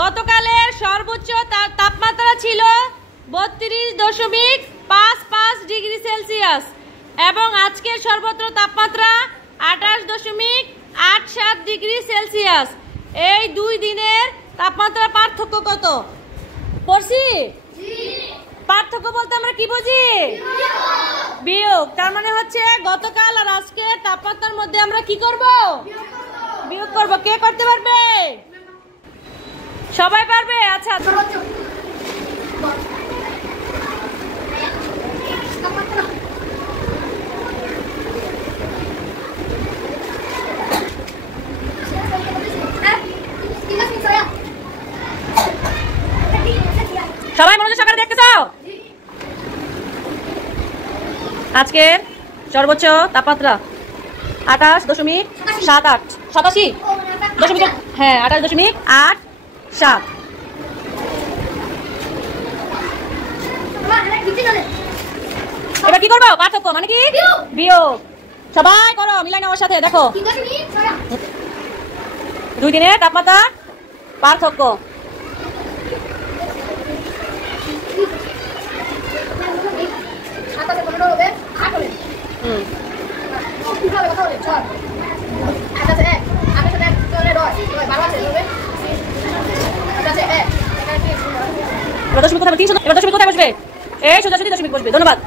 গতকালের সর্বোচ্চ তাপমাত্রা ছিল 32.55 ডিগ্রি সেলসিয়াস এবং আজকের সর্বোচ্চ তাপমাত্রা 28.87 ডিগ্রি সেলসিয়াস। এই দুই দিনের তাপমাত্রা পার্থক্য কত পড়ছি? পার্থক্য বলতে আমরা কি বুঝি? বিয়োগ। তার মানে হচ্ছে গতকাল আর আজকে তাপমাত্রার মধ্যে আমরা কি করব? বিয়োগ করব। কে করতে পারবে? সবাই পারবে? আচ্ছা, সবাই মনোযোগ সহকারে দেখতে চাও? আজকের সর্বোচ্চ তাপমাত্রা 28.87 হ্যাঁ 28.87। এবার কি করবো? পার্থক্য মানে কি? বিয়োগ। সবাই করো, মিলাই নাও ওর সাথে। দেখো দুই দিনের তাপমাত্রা পার্থক্য। দশমিক কোথায় বসবে? এই সোজাসুজি দশমিক বসবে। ধন্যবাদ।